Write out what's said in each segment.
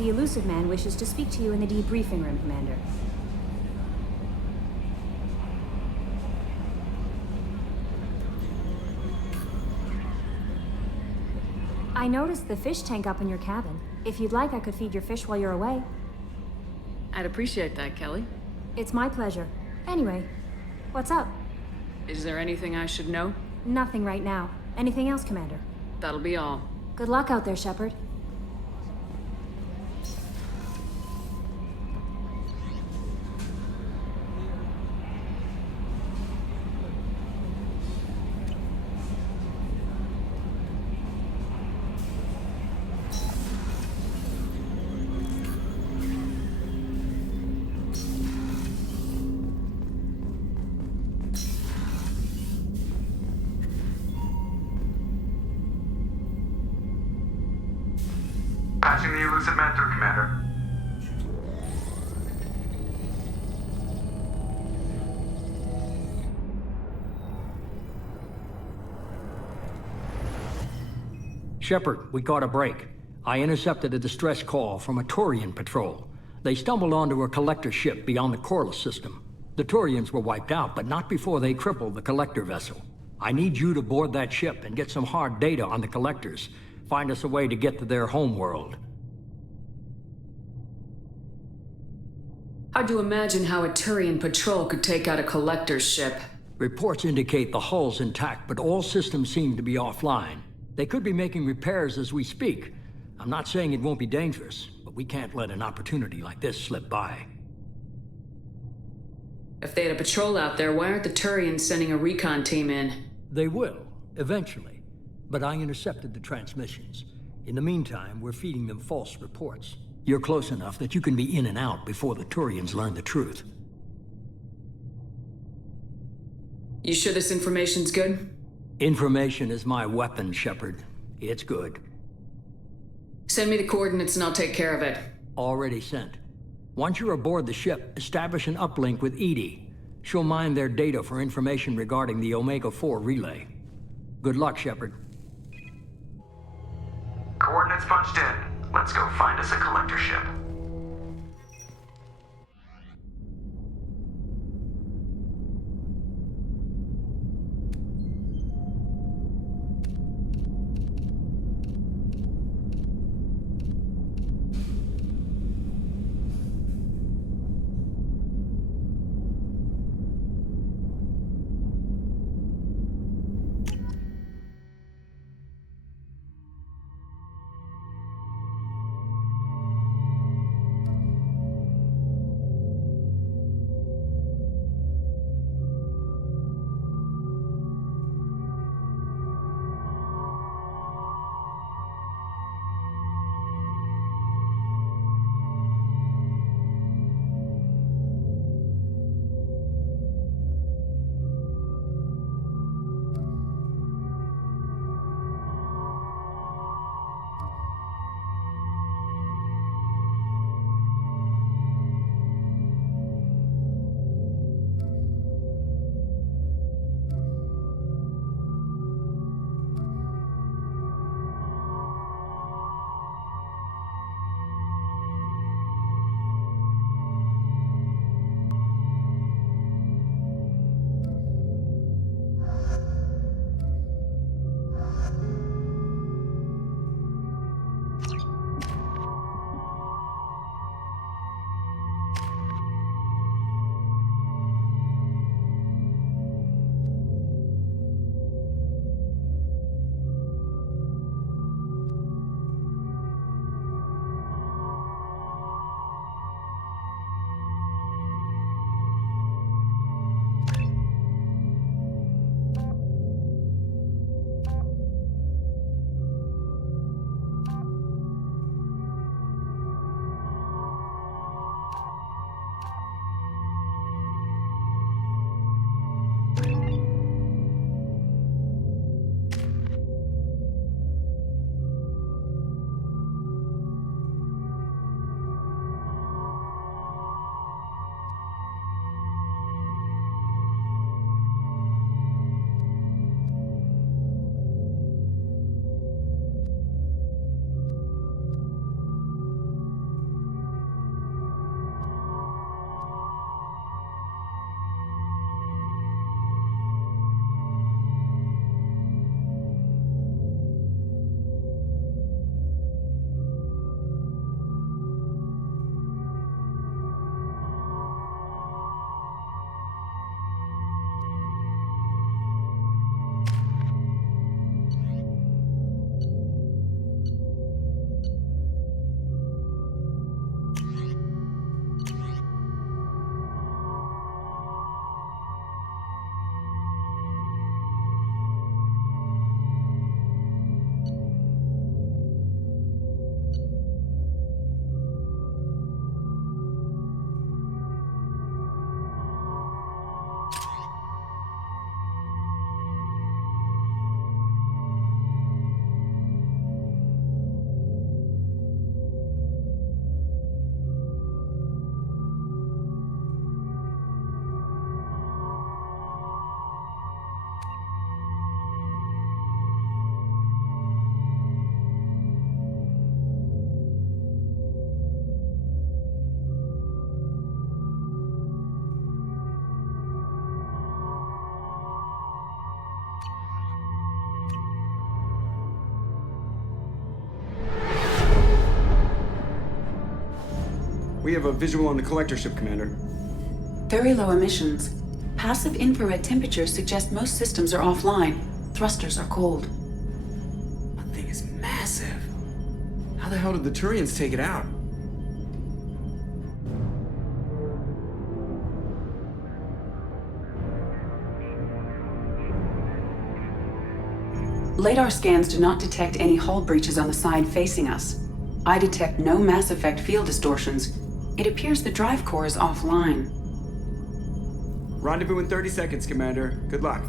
The elusive man wishes to speak to you in the debriefing room, Commander. I noticed the fish tank up in your cabin. If you'd like, I could feed your fish while you're away. I'd appreciate that, Kelly. It's my pleasure. Anyway, what's up? Is there anything I should know? Nothing right now. Anything else, Commander? That'll be all. Good luck out there, Shepard. Patching the elusive man through, Commander. Shepard, we caught a break. I intercepted a distress call from a Turian patrol. They stumbled onto a collector ship beyond the Corliss system. The Turians were wiped out, but not before they crippled the collector vessel. I need you to board that ship and get some hard data on the collectors. Find us a way to get to their homeworld. Hard to imagine how a Turian patrol could take out a collector's ship. Reports indicate the hull's intact, but all systems seem to be offline. They could be making repairs as we speak. I'm not saying it won't be dangerous, but we can't let an opportunity like this slip by. If they had a patrol out there, why aren't the Turians sending a recon team in? They will, eventually. But I intercepted the transmissions. In the meantime, we're feeding them false reports. You're close enough that you can be in and out before the Turians learn the truth. You sure this information's good? Information is my weapon, Shepard. It's good. Send me the coordinates and I'll take care of it. Already sent. Once you're aboard the ship, establish an uplink with Edie. She'll mine their data for information regarding the Omega-4 relay. Good luck, Shepard. Coordinates punched in. Let's go find us a collector ship. We have a visual on the collector ship, Commander. Very low emissions. Passive infrared temperatures suggest most systems are offline. Thrusters are cold. That thing is massive. How the hell did the Turians take it out? LADAR scans do not detect any hull breaches on the side facing us. I detect no mass effect field distortions. It appears the drive core is offline. Rendezvous in 30 seconds, Commander. Good luck.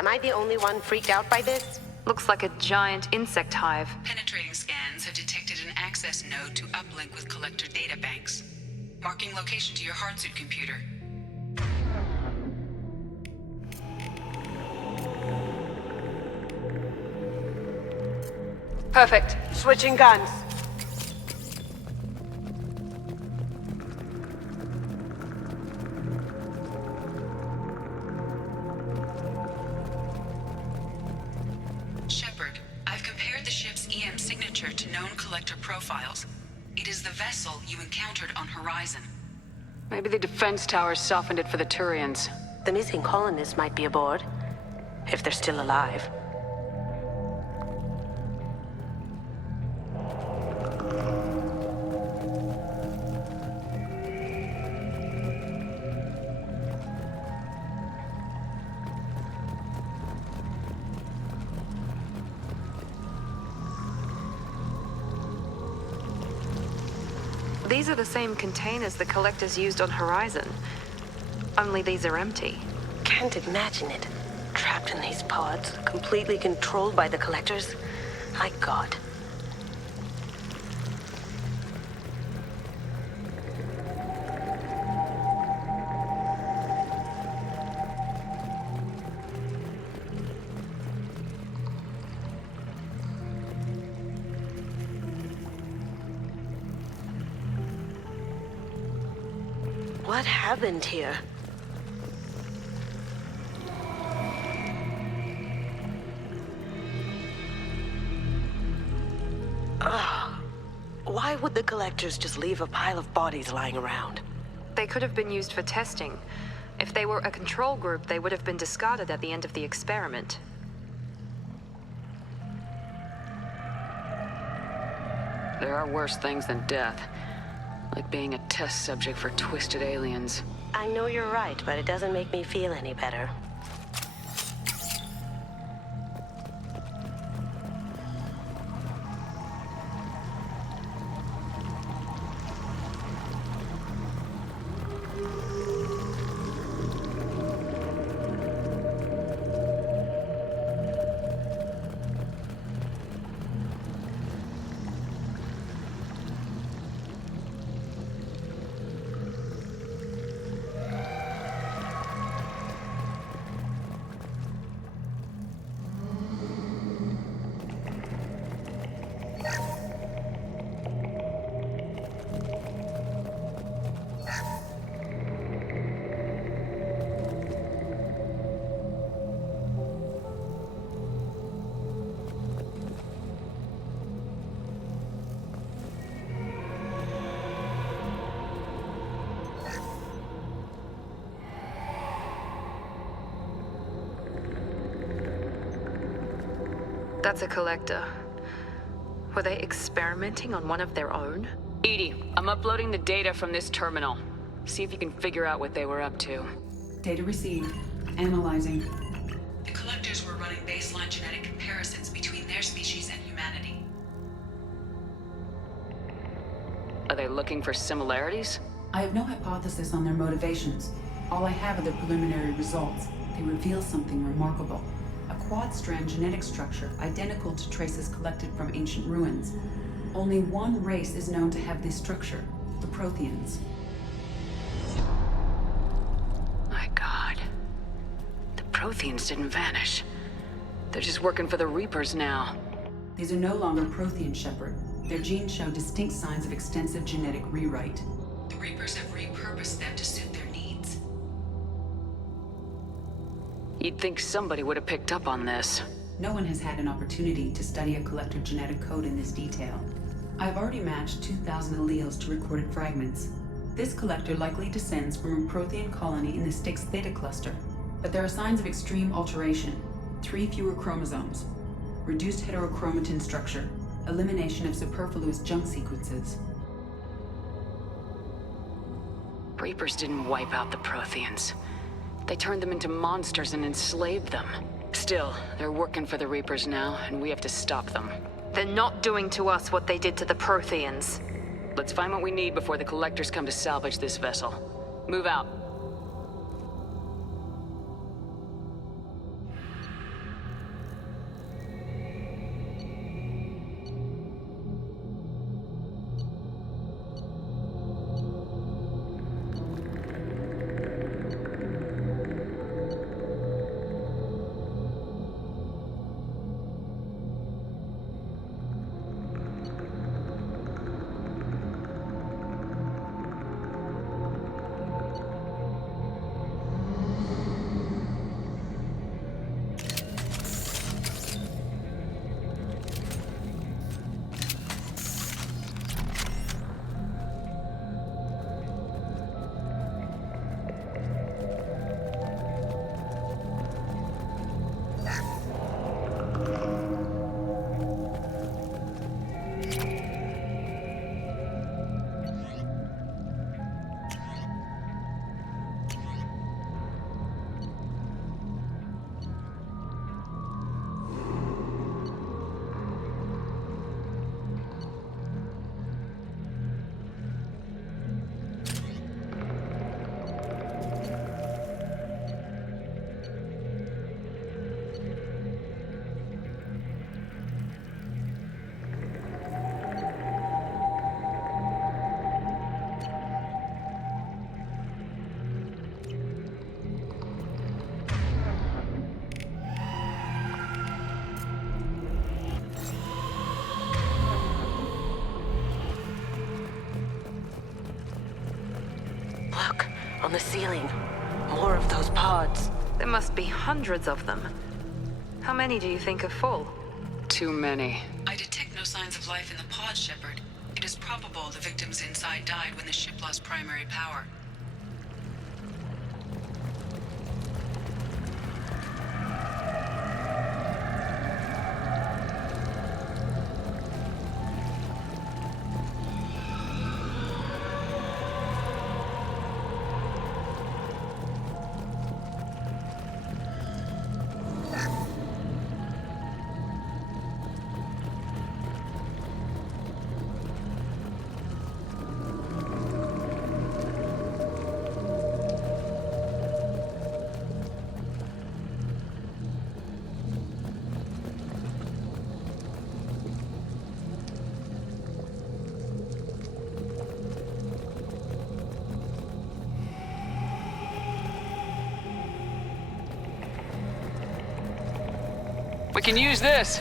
Am I the only one freaked out by this? Looks like a giant insect hive. Penetrating scans have detected an access node to uplink with collector data banks. Marking location to your hardsuit computer. Perfect. Switching guns. Shepard, I've compared the ship's EM signature to known collector profiles. It is the vessel you encountered on Horizon. Maybe the defense towers softened it for the Turians. The missing colonists might be aboard. If they're still alive. These are the same containers the collectors used on Horizon. Only these are empty. Can't imagine it. Trapped in these pods, completely controlled by the collectors. My God. What happened here? Ugh. Why would the collectors just leave a pile of bodies lying around? They could have been used for testing. If they were a control group, they would have been discarded at the end of the experiment. There are worse things than death. Like being a test subject for twisted aliens. I know you're right, but it doesn't make me feel any better. That's a collector. Were they experimenting on one of their own? Edie, I'm uploading the data from this terminal. See if you can figure out what they were up to. Data received. Analyzing. The collectors were running baseline genetic comparisons between their species Are they looking for similarities? I have no hypothesis on their motivations. All I have are the preliminary results. They reveal something remarkable. A quad-strand genetic structure identical to traces collected from ancient ruins. Only one race is known to have this structure, the Protheans. My God. The Protheans didn't vanish. They're just working for the Reapers now. These are no longer Prothean, Shepard. Their genes show distinct signs of extensive genetic rewrite. The Reapers have repurposed them to suit their needs. You'd think somebody would have picked up on this. No one has had an opportunity to study a collective genetic code in this detail. I've already matched 2,000 alleles to recorded fragments. This collector likely descends from a Prothean colony in the Styx Theta cluster. But there are signs of extreme alteration. 3 fewer chromosomes. Reduced heterochromatin structure. Elimination of superfluous junk sequences. Reapers didn't wipe out the Protheans. They turned them into monsters and enslaved them. Still, they're working for the Reapers now, and we have to stop them. They're not doing to us what they did to the Protheans. Let's find what we need before the Collectors come to salvage this vessel. Move out. Look, on the ceiling. More of those pods. There must be hundreds of them. How many do you think are full? Too many. I detect no signs of life in the pod, Shepard. It is probable the victims inside died when the ship lost primary power. We can use this!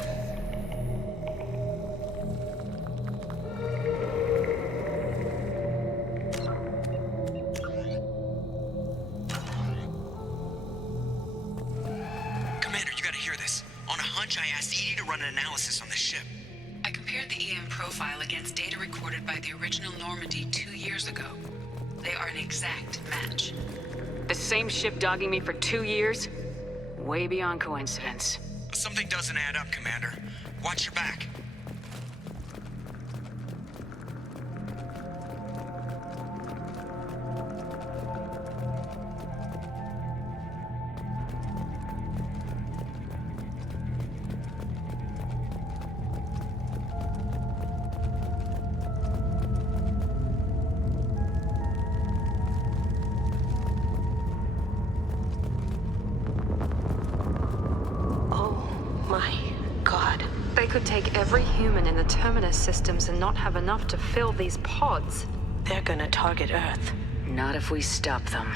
Commander, you gotta hear this. On a hunch, I asked Edie to run an analysis on this ship. I compared the EM profile against data recorded by the original Normandy 2 years ago. They are an exact match. The same ship dogging me for 2 years? Way beyond coincidence. Something doesn't add up, Commander. Watch your back. could take every human in the Terminus systems and not have enough to fill these pods. They're gonna target Earth. Not if we stop them.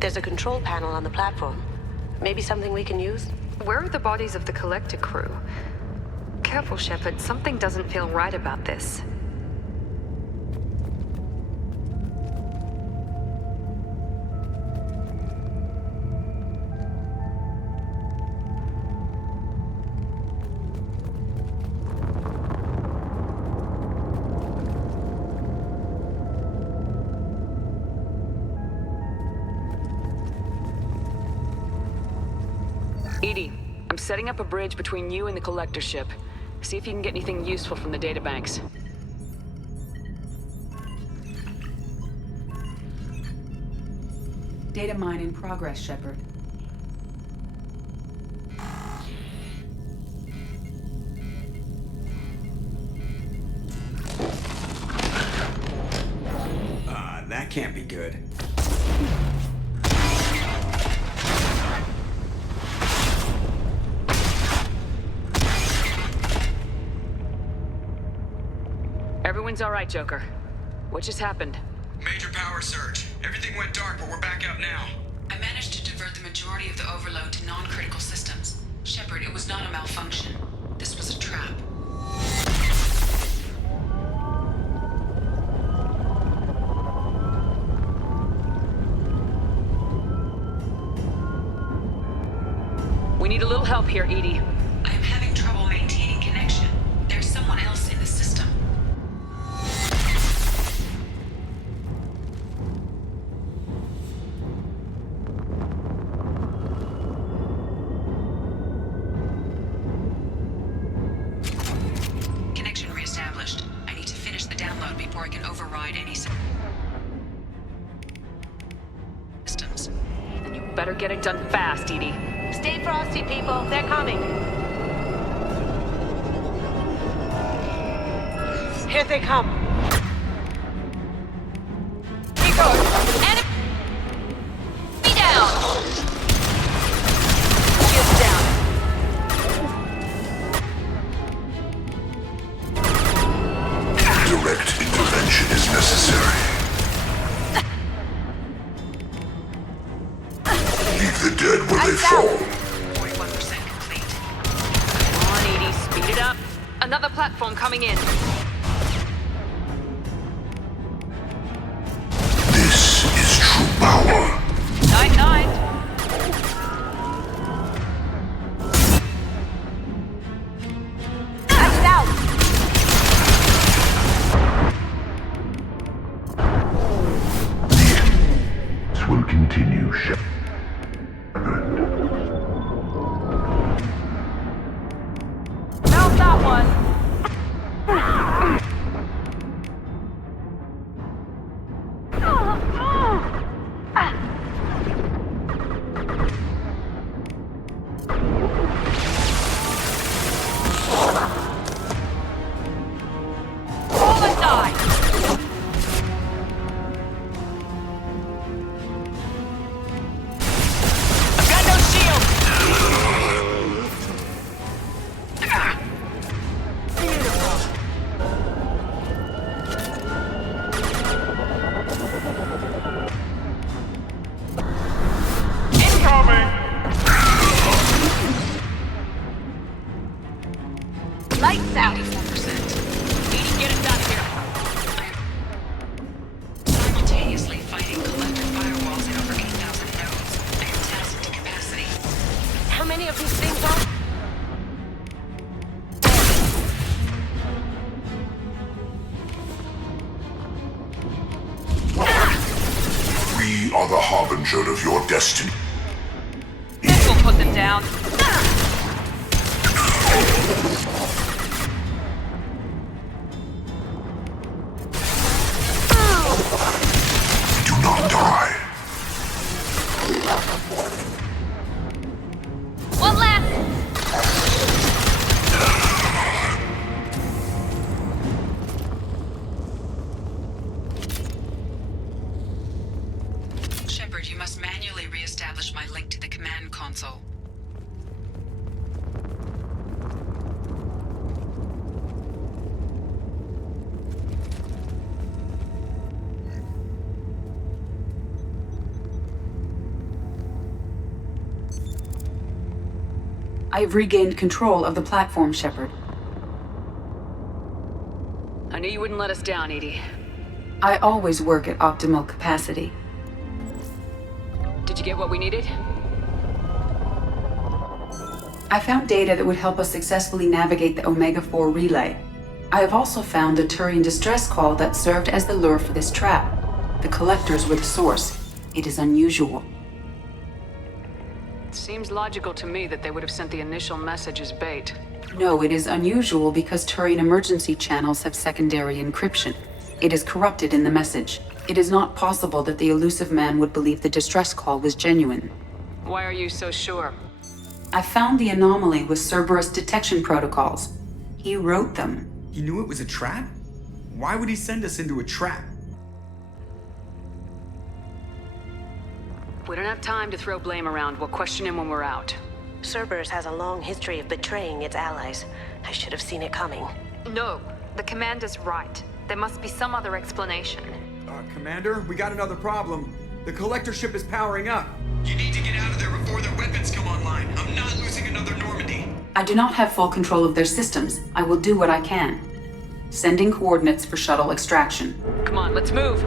There's a control panel on the platform. Maybe something we can use? Where are the bodies of the collector crew? Careful, Shepard. Something doesn't feel right about this. Edie, I'm setting up a bridge between you and the collector ship. See if you can get anything useful from the databanks. Data mine in progress, Shepard. That can't be good. Everyone's all right, Joker. What just happened? Major power surge. Everything went dark, but we're back up now. I managed to divert the majority of the overload to non-critical systems. Shepard, it was not a malfunction. This was a trap. We need a little help here, Edie. I am having trouble maintaining connection. There's someone else in the system. Connection reestablished. I need to finish the download before I can override any systems. And you better get it done fast, Edie. Stay frosty, people. They're coming. Here they come. Enemy down! Shields down. Direct intervention is necessary. Leave the dead where they fall. 41% complete. Come on, Edie, speed it up. Another platform coming in. This is true power. Night-night. This will continue, Shepard. Found that one. Roll and die. I've got no shield. Lights out. 84%. Edie, get us out of here. Simultaneously fighting collector firewalls in over 8,000 nodes. I am tasked to capacity. How many of these things are? We are the harbinger of your destiny. down. Do not die. One left! Shepard, you must manually re-establish my link to the command console. I have regained control of the platform, Shepard. I knew you wouldn't let us down, Edie. I always work at optimal capacity. Did you get what we needed? I found data that would help us successfully navigate the Omega-4 relay. I have also found a Turian distress call that served as the lure for this trap. The collectors were the source. It is unusual. It seems logical to me that they would have sent the initial message as bait. No, it is unusual because Turian emergency channels have secondary encryption. It is corrupted in the message. It is not possible that the elusive man would believe the distress call was genuine. Why are you so sure? I found the anomaly with Cerberus detection protocols. He wrote them. He knew it was a trap? Why would he send us into a trap? We don't have time to throw blame around. We'll question him when we're out. Cerberus has a long history of betraying its allies. I should have seen it coming. No, the commander's right. There must be some other explanation. Commander, we got another problem. The collector ship is powering up. You need to get out of there before their weapons come online. I'm not losing another Normandy. I do not have full control of their systems. I will do what I can. Sending coordinates for shuttle extraction. Come on, let's move.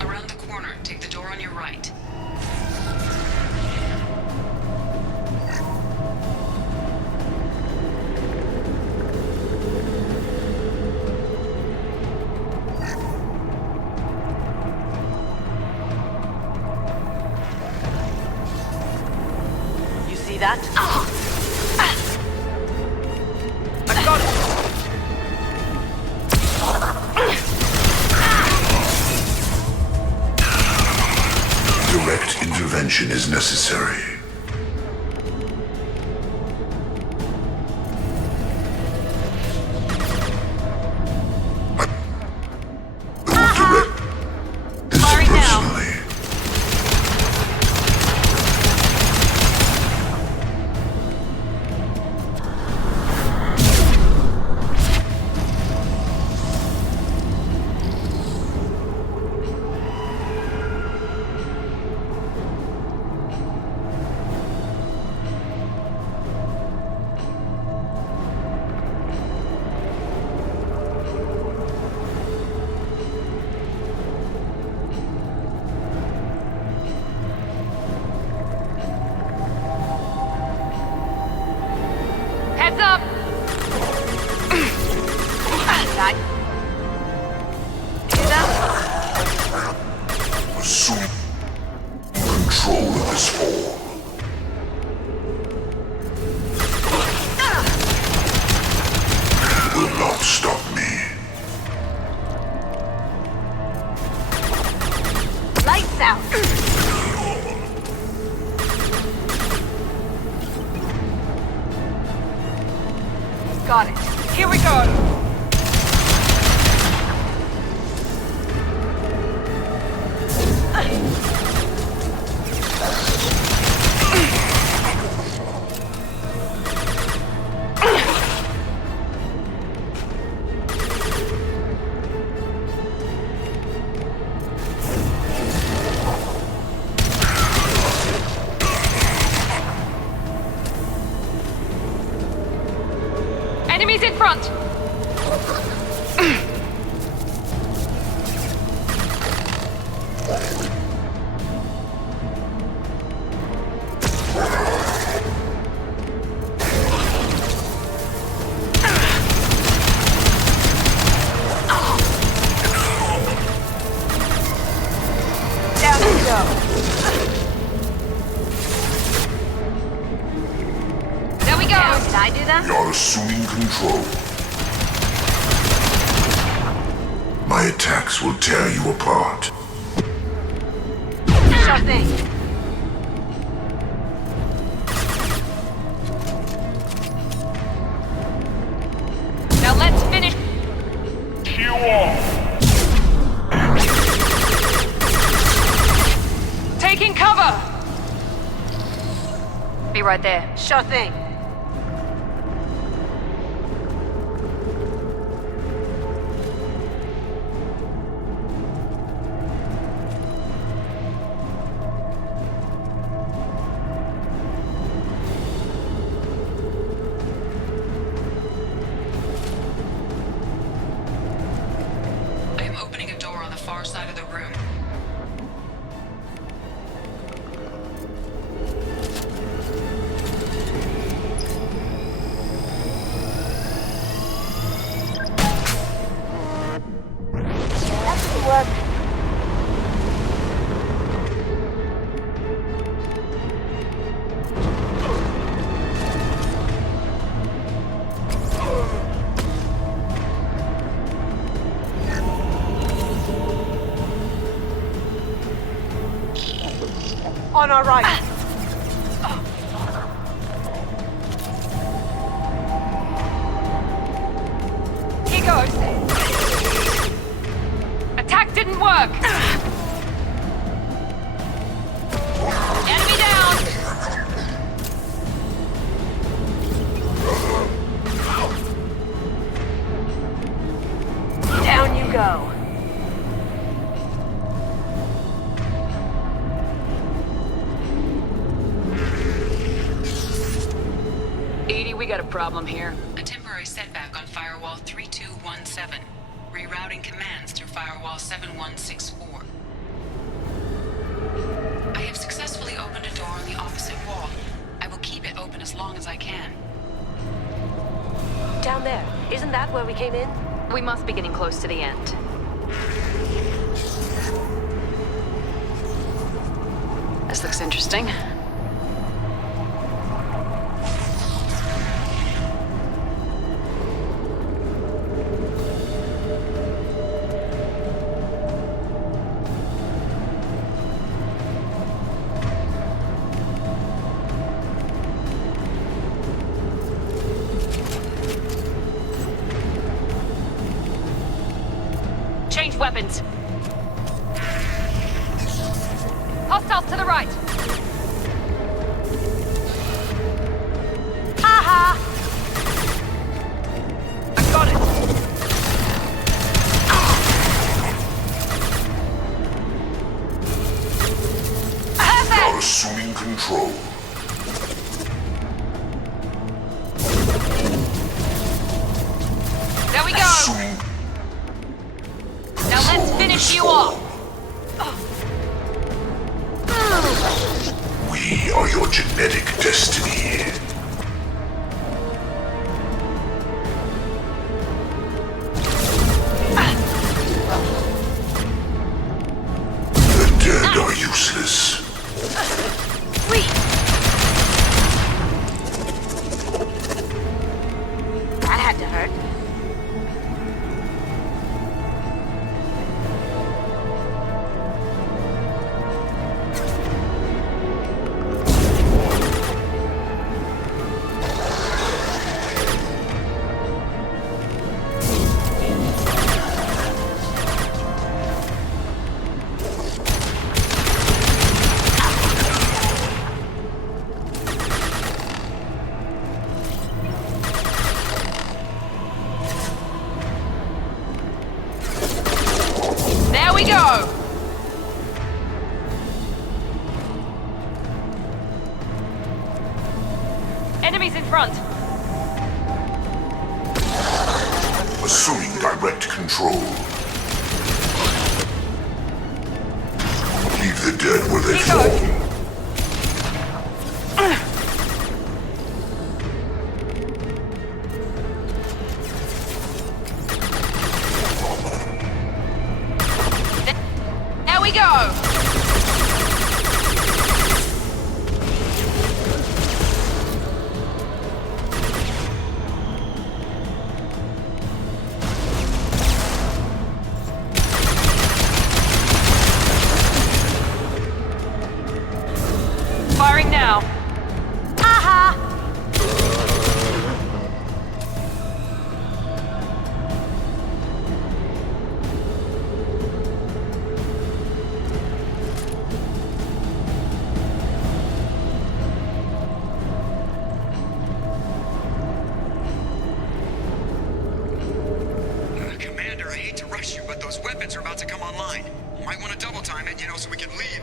Around the corner, take the door on your right. You see that? I got it! Direct intervention is necessary. Firing now. Personally. Heads up! That. Hear that? Assume control of this fall. Will not stop me. Lights out! Got it. Here we go! Enemies in front! There we go! Did I do that? You're assuming control. My attacks will tear you apart. Sure thing. Now let's finish. You all. Taking cover! Be right there. Sure thing. I am opening a door on the far side of the room. On our right. Here goes. Attack didn't work. Enemy down. Down you go. Edie, we got a problem here. A temporary setback on Firewall 3217. Rerouting commands through Firewall 7164. I have successfully opened a door on the opposite wall. I will keep it open as long as I can. Down there. Isn't that where we came in? We must be getting close to the end. This looks interesting. Change weapons. Hostiles to the right. Aha! I got it. You're assuming control. There we go. Assuming Now let's finish you off. we are your genetic destiny. The dead are useless. That had to hurt. There we go. Enemies in front. Assuming direct control. Leave the dead where they fall. There we go.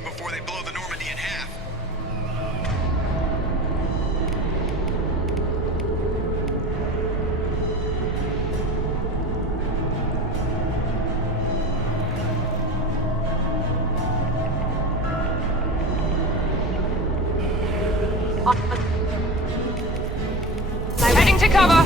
before they blow the Normandy in half. Heading to cover!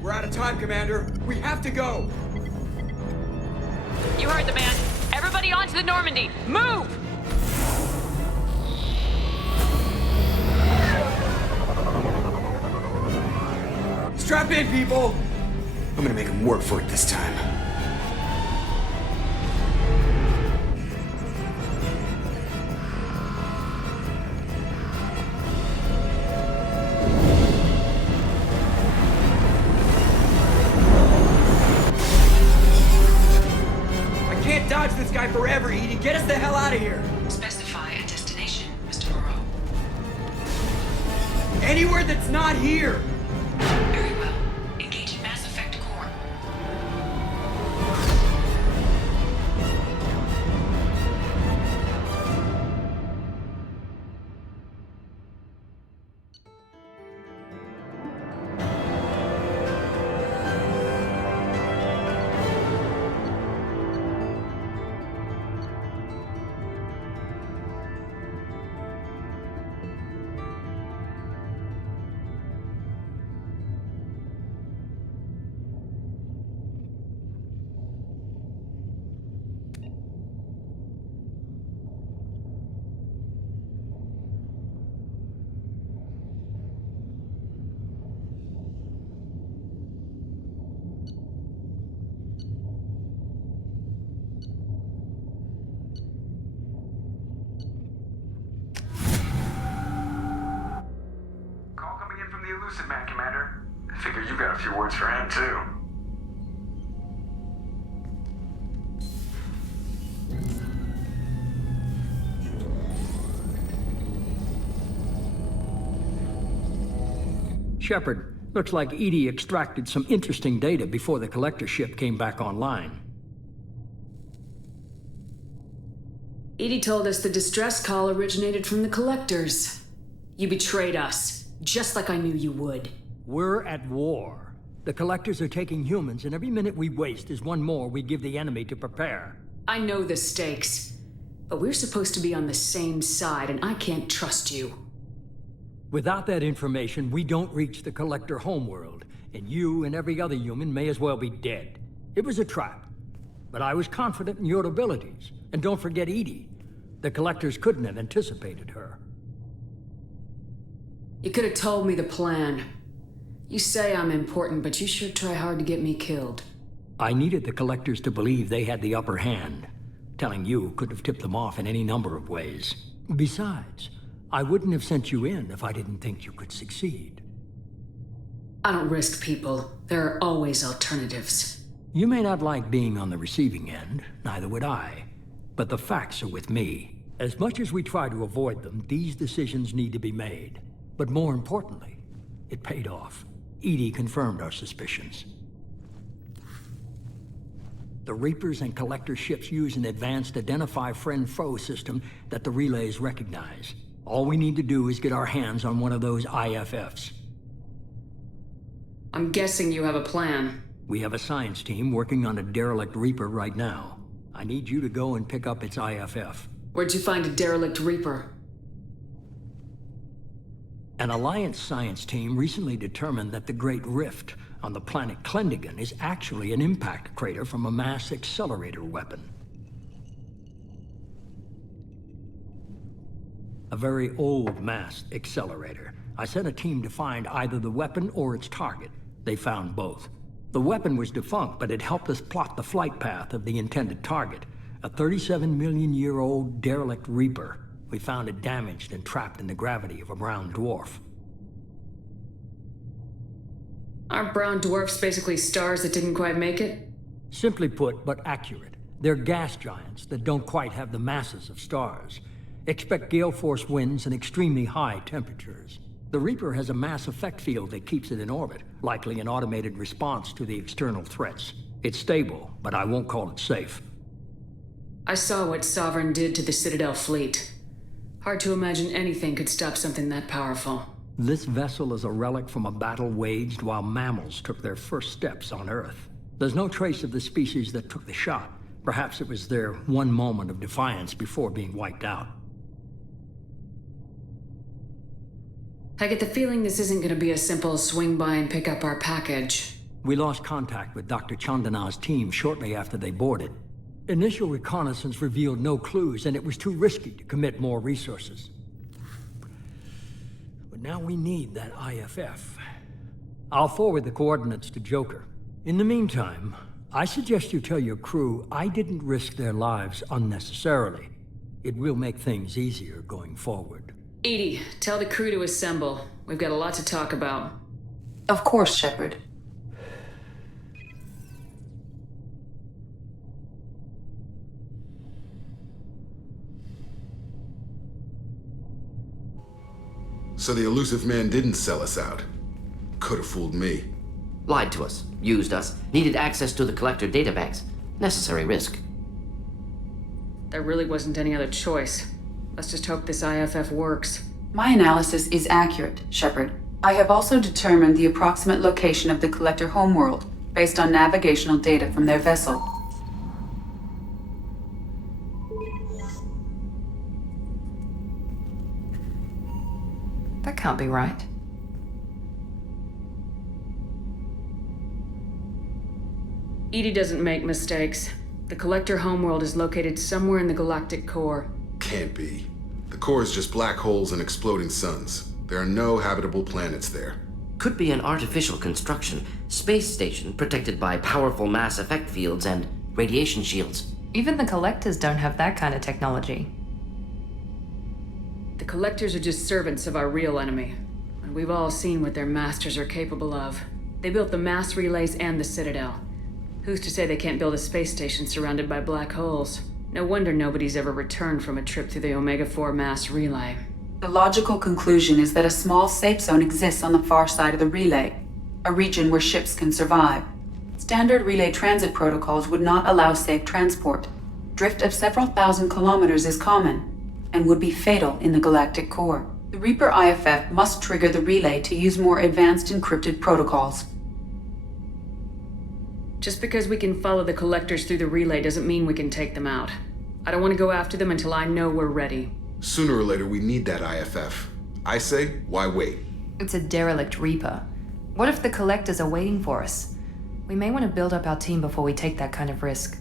We're out of time, Commander. We have to go. You heard the man. Everybody onto the Normandy! Move! Strap in, people! I'm gonna make them work for it this time. I can't dodge this guy forever, Edie. Get us the hell out of here! Specify a destination, Mr. Moreau. Anywhere that's not here! Very well. Engaging Mass Effect Core. Call coming in from the Elusive Man, Commander. I figure you've got a few words for him, too. Shepard, looks like Edie extracted some interesting data before the collector ship came back online. Edie told us the distress call originated from the collectors. You betrayed us, just like I knew you would. We're at war. The collectors are taking humans, and every minute we waste is one more we give the enemy to prepare. I know the stakes, but we're supposed to be on the same side, and I can't trust you. Without that information, we don't reach the collector homeworld, and you and every other human may as well be dead. It was a trap, but I was confident in your abilities. And don't forget Edie. The collectors couldn't have anticipated her. You could have told me the plan. You say I'm important, but you sure try hard to get me killed. I needed the collectors to believe they had the upper hand. Telling you could have tipped them off in any number of ways. Besides, I wouldn't have sent you in if I didn't think you could succeed. I don't risk people. There are always alternatives. You may not like being on the receiving end, neither would I. But the facts are with me. As much as we try to avoid them, these decisions need to be made. But more importantly, it paid off. Edie confirmed our suspicions. The Reapers and Collector ships use an advanced Identify Friend-Foe system that the relays recognize. All we need to do is get our hands on one of those IFFs. I'm guessing you have a plan. We have a science team working on a derelict Reaper right now. I need you to go and pick up its IFF. Where'd you find a derelict Reaper? An Alliance science team recently determined that the Great Rift on the planet Klendigan is actually an impact crater from a mass accelerator weapon. A very old mass accelerator. I sent a team to find either the weapon or its target. They found both. The weapon was defunct, but it helped us plot the flight path of the intended target. A 37-million-year-old derelict Reaper. We found it damaged and trapped in the gravity of a brown dwarf. Aren't brown dwarfs basically stars that didn't quite make it? Simply put, but accurate. They're gas giants that don't quite have the masses of stars. Expect gale force winds and extremely high temperatures. The Reaper has a mass effect field that keeps it in orbit, likely an automated response to the external threats. It's stable, but I won't call it safe. I saw what Sovereign did to the Citadel fleet. Hard to imagine anything could stop something that powerful. This vessel is a relic from a battle waged while mammals took their first steps on Earth. There's no trace of the species that took the shot. Perhaps it was their one moment of defiance before being wiped out. I get the feeling this isn't going to be a simple swing by and pick up our package. We lost contact with Dr. Chandana's team shortly after they boarded. Initial reconnaissance revealed no clues, and it was too risky to commit more resources. But now we need that IFF. I'll forward the coordinates to Joker. In the meantime, I suggest you tell your crew I didn't risk their lives unnecessarily. It will make things easier going forward. Edie, tell the crew to assemble. We've got a lot to talk about. Of course, Shepard. So the elusive man didn't sell us out. Could have fooled me. Lied to us, used us, needed access to the Collector databanks. Necessary risk. There really wasn't any other choice. Let's just hope this IFF works. My analysis is accurate, Shepard. I have also determined the approximate location of the Collector homeworld, based on navigational data from their vessel. That can't be right. Edie doesn't make mistakes. The Collector homeworld is located somewhere in the galactic core. Can't be. The core is just black holes and exploding suns. There are no habitable planets there. Could be an artificial construction, space station protected by powerful mass effect fields and radiation shields. Even the Collectors don't have that kind of technology. The Collectors are just servants of our real enemy, and we've all seen what their masters are capable of. They built the mass relays and the Citadel. Who's to say they can't build a space station surrounded by black holes? No wonder nobody's ever returned from a trip through the Omega-4 mass relay. The logical conclusion is that a small safe zone exists on the far side of the relay, a region where ships can survive. Standard relay transit protocols would not allow safe transport. Drift of several thousand kilometers is common, and would be fatal in the galactic core. The Reaper IFF must trigger the relay to use more advanced encrypted protocols. Just because we can follow the Collectors through the relay doesn't mean we can take them out. I don't want to go after them until I know we're ready. Sooner or later, we need that IFF. I say, why wait? It's a derelict Reaper. What if the Collectors are waiting for us? We may want to build up our team before we take that kind of risk.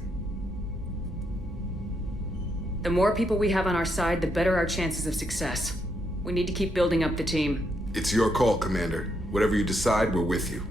The more people we have on our side, the better our chances of success. We need to keep building up the team. It's your call, Commander. Whatever you decide, we're with you.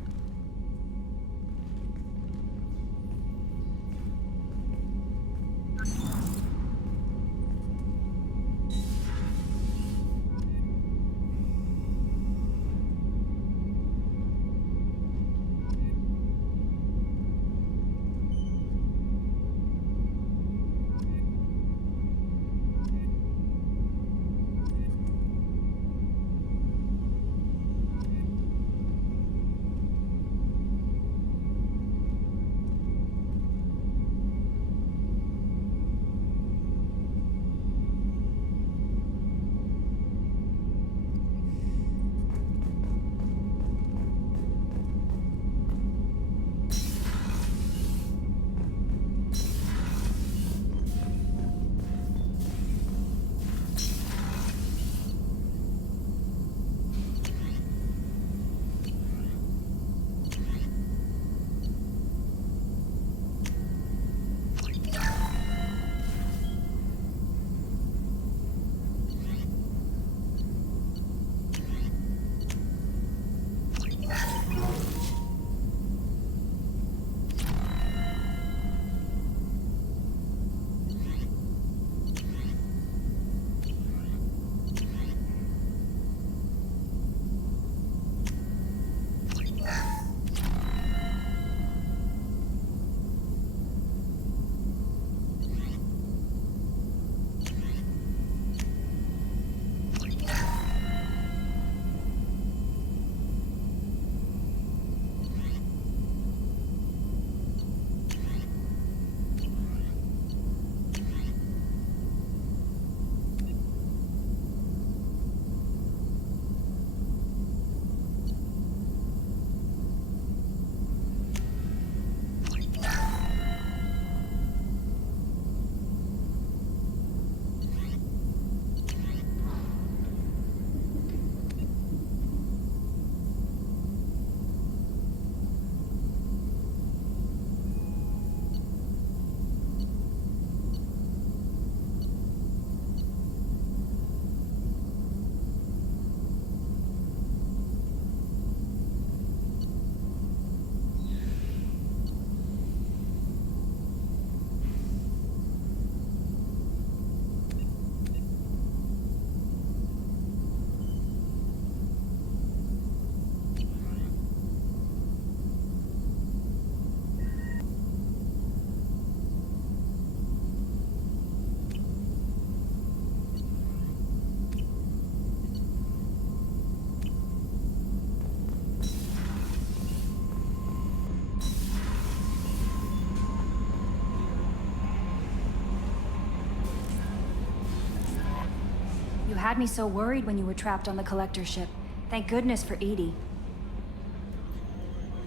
You had me so worried when you were trapped on the Collector ship. Thank goodness for Edie.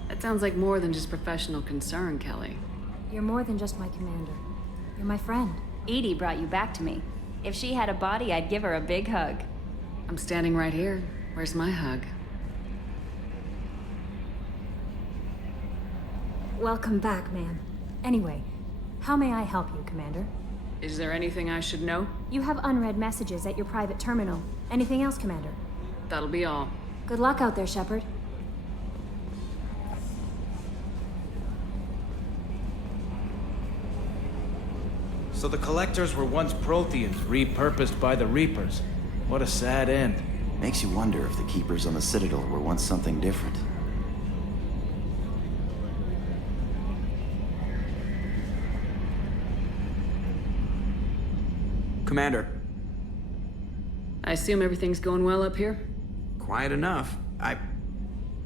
That sounds like more than just professional concern, Kelly. You're more than just my commander. You're my friend. Edie brought you back to me. If she had a body, I'd give her a big hug. I'm standing right here. Where's my hug? Welcome back, man. Anyway, how may I help you, Commander? Is there anything I should know? You have unread messages at your private terminal. Anything else, Commander? That'll be all. Good luck out there, Shepard. So the Collectors were once Protheans, repurposed by the Reapers. What a sad end. Makes you wonder if the Keepers on the Citadel were once something different. Commander. I assume everything's going well up here? Quiet enough.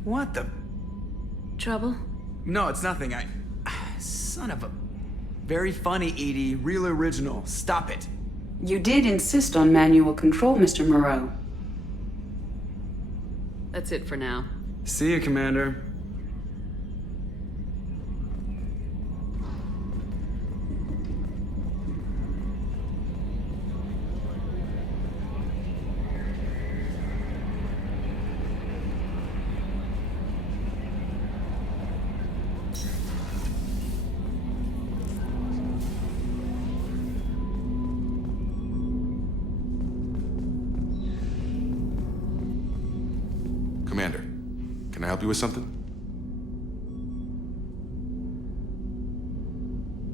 What the... Trouble? No, it's nothing. Son of a... Very funny, Edie. Real original. Stop it. You did insist on manual control, Mr. Moreau. That's it for now. See you, Commander. Commander, can I help you with something?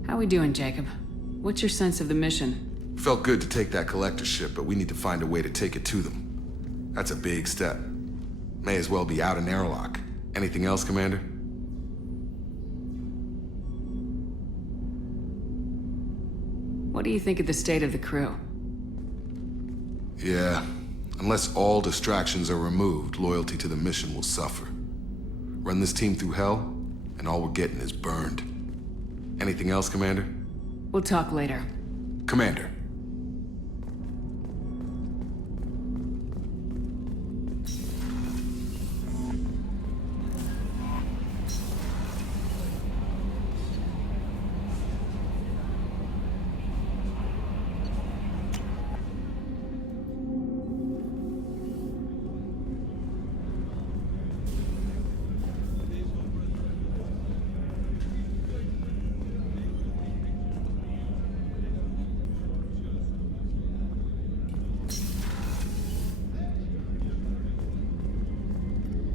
How we doing, Jacob? What's your sense of the mission? Felt good to take that collector ship, but we need to find a way to take it to them. That's a big step. May as well be out in airlock. Anything else, Commander? What do you think of the state of the crew? Yeah. Unless all distractions are removed, loyalty to the mission will suffer. Run this team through hell, and all we're getting is burned. Anything else, Commander? We'll talk later. Commander.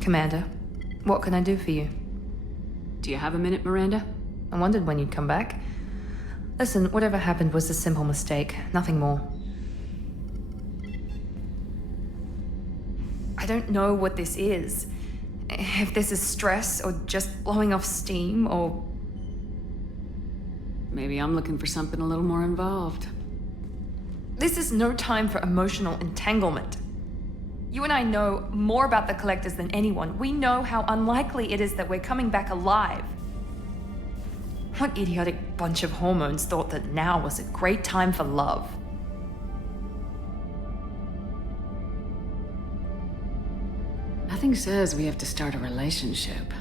Commander, what can I do for you? Do you have a minute, Miranda? I wondered when you'd come back. Listen, whatever happened was a simple mistake, nothing more. I don't know what this is. If this is stress, or just blowing off steam, or... Maybe I'm looking for something a little more involved. This is no time for emotional entanglement. You and I know more about the Collectors than anyone. We know how unlikely it is that we're coming back alive. What idiotic bunch of hormones thought that now was a great time for love? Nothing says we have to start a relationship.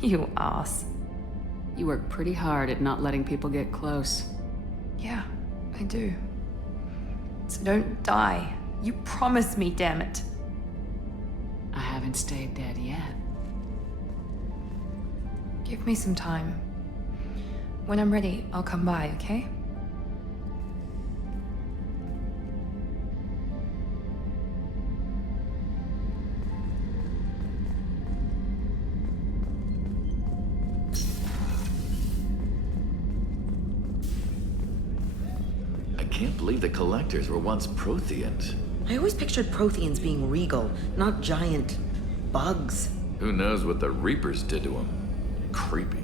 You ass. You work pretty hard at not letting people get close. Yeah, I do. So don't die. You promised me, damn it. I haven't stayed dead yet. Give me some time. When I'm ready, I'll come by, okay? I can't believe the Collectors were once Protheans. I always pictured Protheans being regal, not giant bugs. Who knows what the Reapers did to them? Creepy.